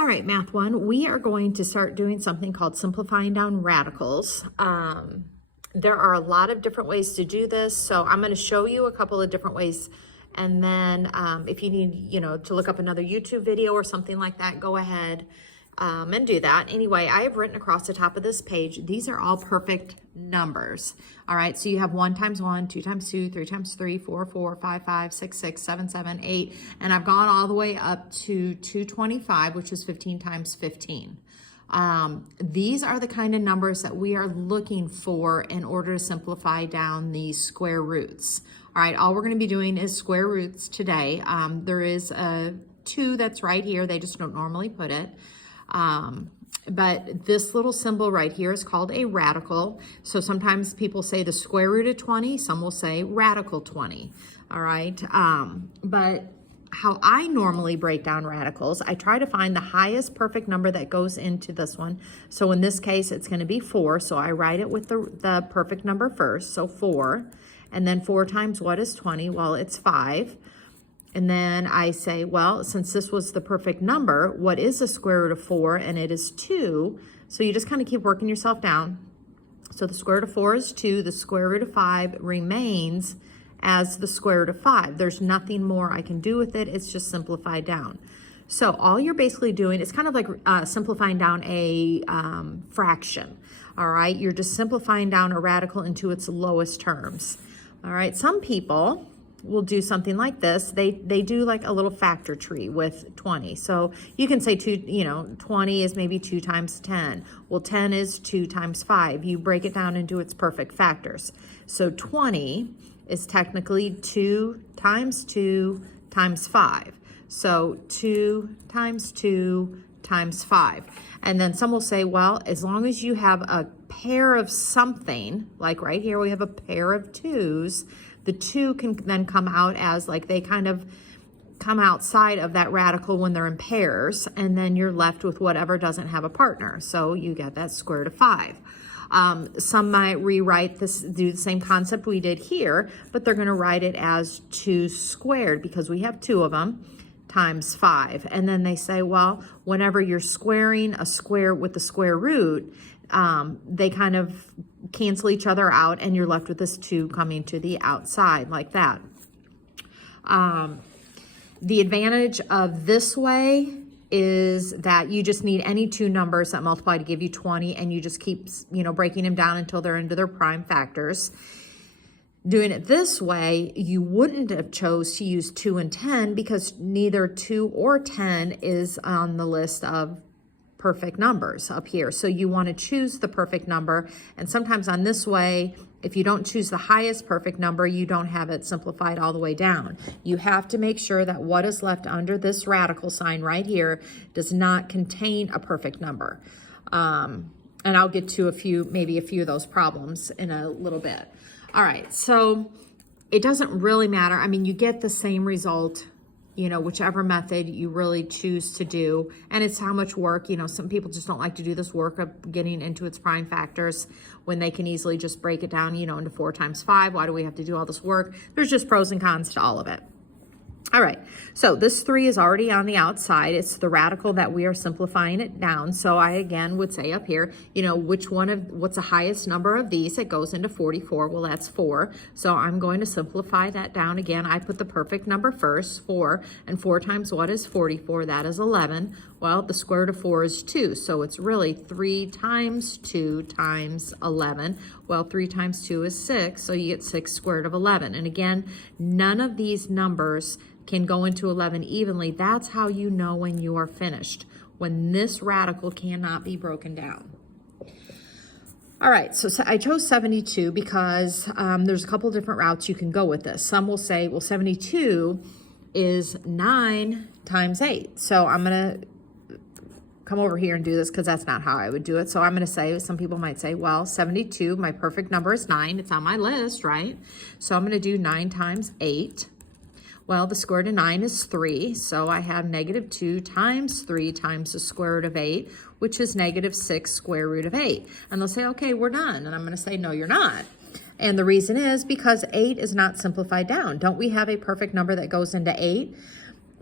All right, Math 1, we are going to start doing something called simplifying down radicals. There are a lot of different ways to do this, so I'm going to show you a couple of different ways, and then if you need, to look up another YouTube video or something like that, go ahead and do that. Anyway, I have written across the top of this page, these are all perfect numbers. All right, so you have 1 times 1, 2 times 2, 3 times 3, 4, 4, 5, 5, 6, 6, 7, 7, 8, and I've gone all the way up to 225, which is 15 times 15. These are the kind of numbers that we are looking for in order to simplify down these square roots. All right, all we're going to be doing is square roots today. There is a 2 that's right here. They just don't normally put it. But this little symbol right here is called a radical. So sometimes people say the square root of 20, some will say radical 20. All right. But how I normally break down radicals, I try to find the highest perfect number that goes into this one. So in this case, it's going to be 4. So I write it with the perfect number first. So 4. And then 4 times what is 20? Well, it's 5. And then I say, well, since this was the perfect number, what is the square root of 4? And it is 2. So you just kind of keep working yourself down. So the square root of 4 is 2. The square root of 5 remains as the square root of 5. There's nothing more I can do with it. It's just simplified down. So all you're basically doing, it's kind of like simplifying down a fraction. All right, you're just simplifying down a radical into its lowest terms. All right, some people will do something like this. They do like a little factor tree with 20. So you can say 20 is maybe 2 times 10. Well, 10 is 2 times 5. You break it down into its perfect factors. So 20 is technically 2 times 2 times 5. So 2 times 2 times 5. And then some will say, well, as long as you have a pair of something, like right here we have a pair of 2s, the 2 can then come out as like they kind of come outside of that radical when they're in pairs, and then you're left with whatever doesn't have a partner. So you get that square root of 5. Some might rewrite this, do the same concept we did here, but they're going to write it as 2 squared because we have 2 of them times 5. And then they say, well, whenever you're squaring a square with the square root, they kind of cancel each other out and you're left with this 2 coming to the outside like that. The advantage of this way is that you just need any 2 numbers that multiply to give you 20, and you just keep, breaking them down until they're into their prime factors. Doing it this way, you wouldn't have chose to use 2 and 10 because neither 2 or 10 is on the list of perfect numbers up here. So you want to choose the perfect number, and sometimes on this way, if you don't choose the highest perfect number, you don't have it simplified all the way down. You have to make sure that what is left under this radical sign right here does not contain a perfect number. And I'll get to maybe a few of those problems in a little bit. All right, so it doesn't really matter. I mean, you get the same result, whichever method you really choose to do. And it's how much work, some people just don't like to do this work of getting into its prime factors when they can easily just break it down, into 4 times 5. Why do we have to do all this work? There's just pros and cons to all of it. All right, so this 3 is already on the outside. It's the radical that we are simplifying it down. So I, again, would say up here, what's the highest number of these? It goes into 44. Well, that's 4. So I'm going to simplify that down again. I put the perfect number first, 4. And 4 times what is 44? That is 11. Well, the square root of 4 is 2. So it's really 3 times 2 times 11. Well, 3 times 2 is 6. So you get 6 square root of 11. And again, none of these numbers can go into 11 evenly. That's how you know when you are finished, when this radical cannot be broken down. All right, so I chose 72 because there's a couple different routes you can go with this. Some will say, well, 72 is 9 times 8. So I'm going to come over here and do this because that's not how I would do it. So I'm going to say, some people might say, well, 72, my perfect number is 9. It's on my list, right? So I'm going to do 9 times 8. Well, the square root of 9 is 3, so I have negative 2 times 3 times the square root of 8, which is negative 6 square root of 8. And they'll say, okay, we're done. And I'm going to say, no, you're not. And the reason is because 8 is not simplified down. Don't we have a perfect number that goes into 8?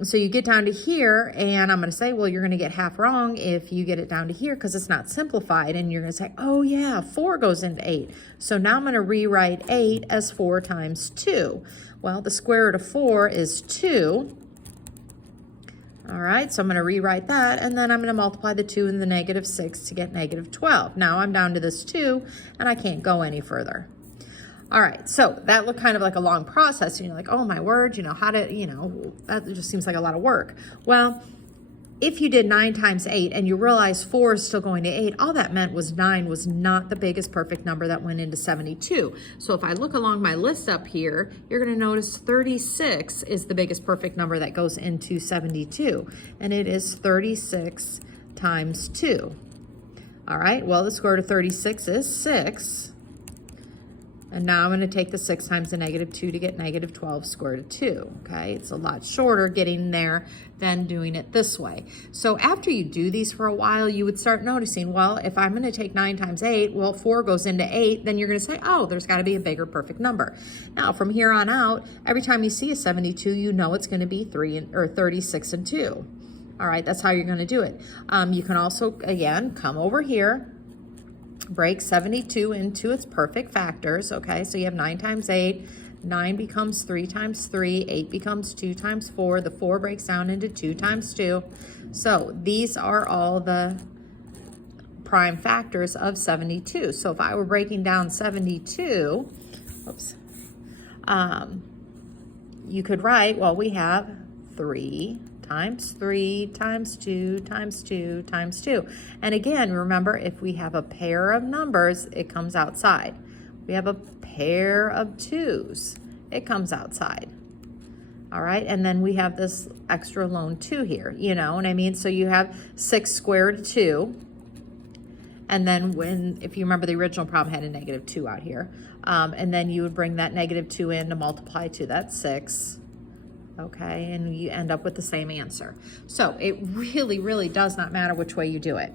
So you get down to here, and I'm going to say, well, you're going to get half wrong if you get it down to here because it's not simplified. And you're going to say, oh, yeah, 4 goes into 8. So now I'm going to rewrite 8 as 4 times 2. Well, the square root of 4 is 2. All right, so I'm going to rewrite that, and then I'm going to multiply the 2 and the negative 6 to get negative 12. Now I'm down to this 2, and I can't go any further. All right, so that looked kind of like a long process, and you're like, oh my word, how to, that just seems like a lot of work. Well, if you did 9 times 8 and you realize 4 is still going to 8, all that meant was 9 was not the biggest perfect number that went into 72. So if I look along my list up here, you're going to notice 36 is the biggest perfect number that goes into 72, and it is 36 times 2. All right, well, the square root of 36 is 6. And now I'm going to take the 6 times the negative 2 to get negative 12 square root of 2, okay? It's a lot shorter getting there than doing it this way. So after you do these for a while, you would start noticing, well, if I'm going to take 9 times 8, well, 4 goes into 8, then you're going to say, oh, there's got to be a bigger perfect number. Now, from here on out, every time you see a 72, you know it's going to be 36 and 2. All right, that's how you're going to do it. You can also, again, come over here, break 72 into its perfect factors, okay? So you have 9 times 8, 9 becomes 3 times 3, 8 becomes 2 times 4, the 4 breaks down into 2 times 2. So these are all the prime factors of 72. So if I were breaking down 72, you could write, well, we have 3 times 3 times 2 times 2 times 2. And again, remember, if we have a pair of numbers, it comes outside. We have a pair of 2s, it comes outside. All right, and then we have this extra lone 2 here, you know what I mean? So you have 6 square root of 2. And then if you remember, the original problem had a negative 2 out here. And then you would bring that negative 2 in to multiply 2, that's 6. Okay, and you end up with the same answer. So it really, really does not matter which way you do it.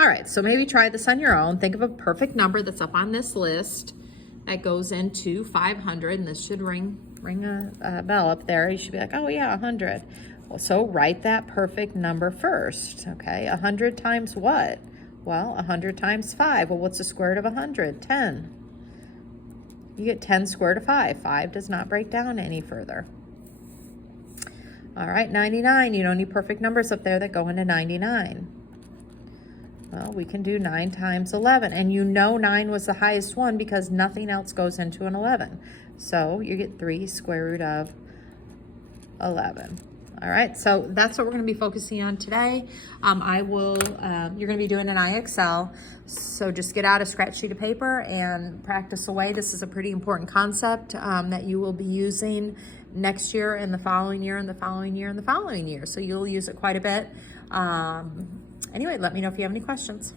All right, so maybe try this on your own. Think of a perfect number that's up on this list that goes into 500, and this should ring a bell up there. You should be like, oh yeah, 100. Well, so write that perfect number first, okay? 100 times what? Well, 100 times 5. Well, what's the square root of 100? 10. You get 10 square root of 5. 5 does not break down any further. All right, 99, you don't need perfect numbers up there that go into 99. Well, we can do 9 times 11, and you know 9 was the highest one because nothing else goes into an 11. So you get 3 square root of 11. All right, so that's what we're going to be focusing on today. You're going to be doing an IXL, so just get out a scratch sheet of paper and practice away. This is a pretty important concept that you will be using next year and the following year and the following year and the following year. So you'll use it quite a bit. Anyway, let me know if you have any questions.